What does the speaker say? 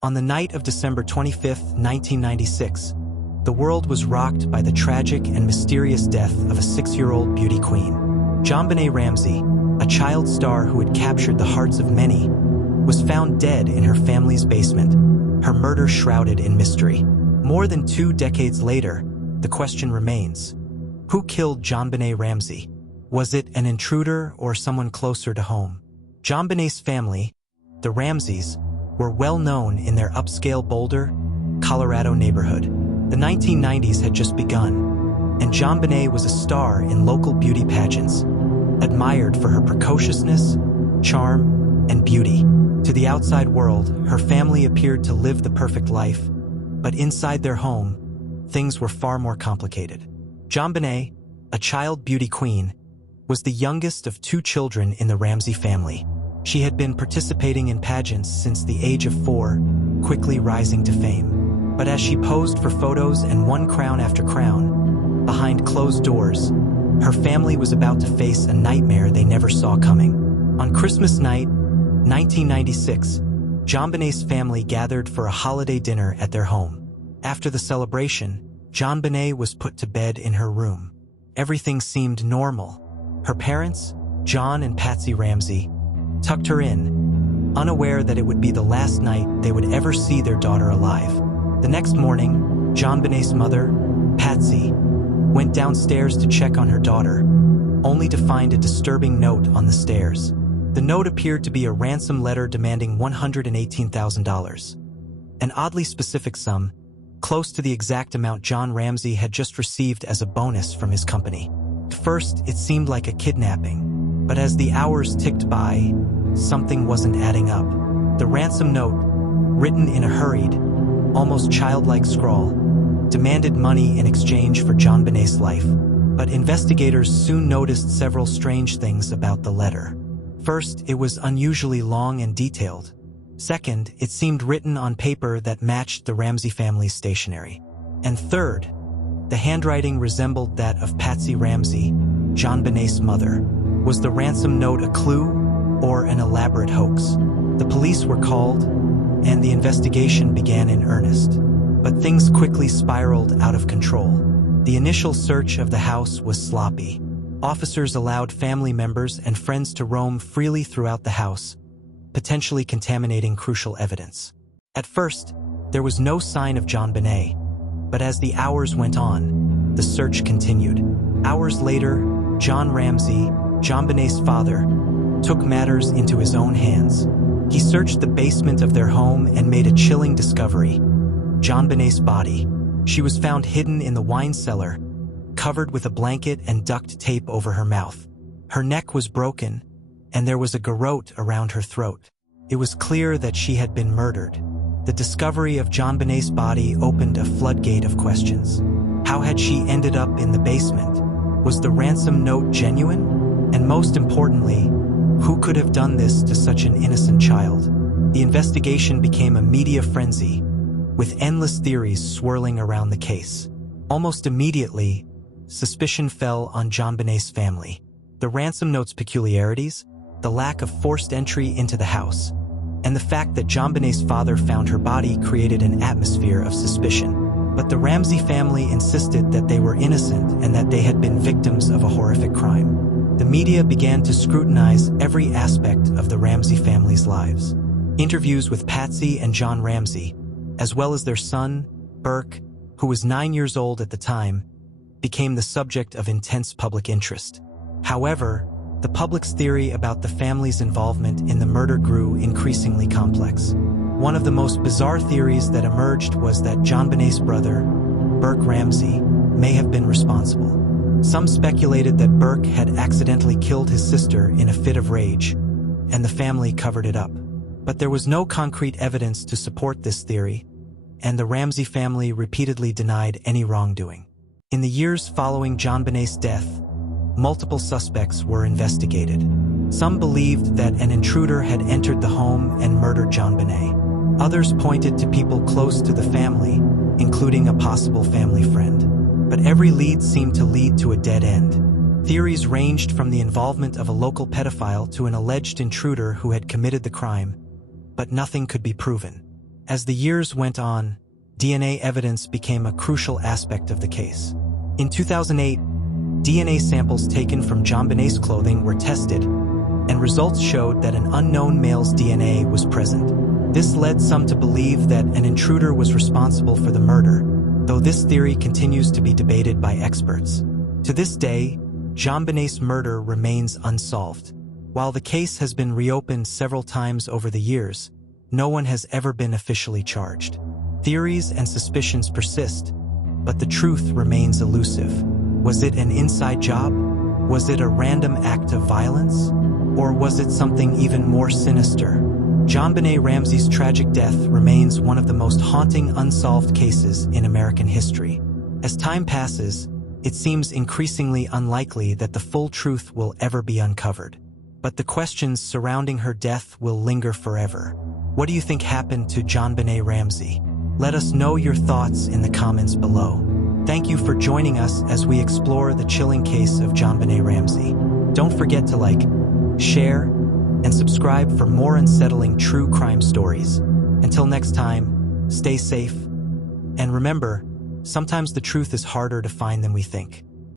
On the night of December 25, 1996, the world was rocked by the tragic and mysterious death of a 6-year-old beauty queen. JonBenét Ramsey, a child star who had captured the hearts of many, was found dead in her family's basement, her murder shrouded in mystery. More than 2 decades later, the question remains: who killed JonBenét Ramsey? Was it an intruder or someone closer to home? JonBenét's family, the Ramseys, were well known in their upscale Boulder, Colorado neighborhood. The 1990s had just begun, and JonBenét was a star in local beauty pageants, admired for her precociousness, charm, and beauty. To the outside world, her family appeared to live the perfect life, but inside their home, things were far more complicated. JonBenét, a child beauty queen, was the youngest of 2 children in the Ramsey family. She had been participating in pageants since the age of 4, quickly rising to fame. But as she posed for photos and won crown after crown, behind closed doors, her family was about to face a nightmare they never saw coming. On Christmas night, 1996, JonBenét's family gathered for a holiday dinner at their home. After the celebration, JonBenét was put to bed in her room. Everything seemed normal. Her parents, John and Patsy Ramsey, tucked her in, unaware that it would be the last night they would ever see their daughter alive. The next morning, JonBenét's mother, Patsy, went downstairs to check on her daughter, only to find a disturbing note on the stairs. The note appeared to be a ransom letter demanding $118,000, an oddly specific sum, close to the exact amount John Ramsey had just received as a bonus from his company. At first, it seemed like a kidnapping, but as the hours ticked by, something wasn't adding up. The ransom note, written in a hurried, almost childlike scrawl, demanded money in exchange for JonBenét's life. But investigators soon noticed several strange things about the letter. First, it was unusually long and detailed. Second, it seemed written on paper that matched the Ramsey family's stationery. And third, the handwriting resembled that of Patsy Ramsey, JonBenét's mother. Was the ransom note a clue or an elaborate hoax? The police were called, and the investigation began in earnest. But things quickly spiraled out of control. The initial search of the house was sloppy. Officers allowed family members and friends to roam freely throughout the house, potentially contaminating crucial evidence. At first, there was no sign of JonBenét, but as the hours went on, the search continued. Hours later, John Ramsey, JonBenét's father, took matters into his own hands. He searched the basement of their home and made a chilling discovery: JonBenét's body. She was found hidden in the wine cellar, covered with a blanket and duct tape over her mouth. Her neck was broken, and there was a garrote around her throat. It was clear that she had been murdered. The discovery of JonBenét's body opened a floodgate of questions. How had she ended up in the basement? Was the ransom note genuine? And most importantly, who could have done this to such an innocent child? The investigation became a media frenzy, with endless theories swirling around the case. Almost immediately, suspicion fell on JonBenét's family. The ransom note's peculiarities, the lack of forced entry into the house, and the fact that JonBenét's father found her body created an atmosphere of suspicion. But the Ramsey family insisted that they were innocent and that they had been victims of a horrific crime. The media began to scrutinize every aspect of the Ramsey family's lives. Interviews with Patsy and John Ramsey, as well as their son, Burke, who was 9 years old at the time, became the subject of intense public interest. However, the public's theory about the family's involvement in the murder grew increasingly complex. One of the most bizarre theories that emerged was that JonBenét's brother, Burke Ramsey, may have been responsible. Some speculated that Burke had accidentally killed his sister in a fit of rage, and the family covered it up. But there was no concrete evidence to support this theory, and the Ramsey family repeatedly denied any wrongdoing. In the years following JonBenét's death, multiple suspects were investigated. Some believed that an intruder had entered the home and murdered JonBenét. Others pointed to people close to the family, including a possible family friend. But every lead seemed to lead to a dead end. Theories ranged from the involvement of a local pedophile to an alleged intruder who had committed the crime, but nothing could be proven. As the years went on, DNA evidence became a crucial aspect of the case. In 2008, DNA samples taken from JonBenét's clothing were tested, and results showed that an unknown male's DNA was present. This led some to believe that an intruder was responsible for the murder, though this theory continues to be debated by experts. To this day, JonBenét's murder remains unsolved. While the case has been reopened several times over the years, no one has ever been officially charged. Theories and suspicions persist, but the truth remains elusive. Was it an inside job? Was it a random act of violence? Or was it something even more sinister? JonBenét Ramsey's tragic death remains one of the most haunting unsolved cases in American history. As time passes, it seems increasingly unlikely that the full truth will ever be uncovered. But the questions surrounding her death will linger forever. What do you think happened to JonBenét Ramsey? Let us know your thoughts in the comments below. Thank you for joining us as we explore the chilling case of JonBenét Ramsey. Don't forget to like, share, and subscribe for more unsettling true crime stories. Until next time, stay safe. And remember, sometimes the truth is harder to find than we think.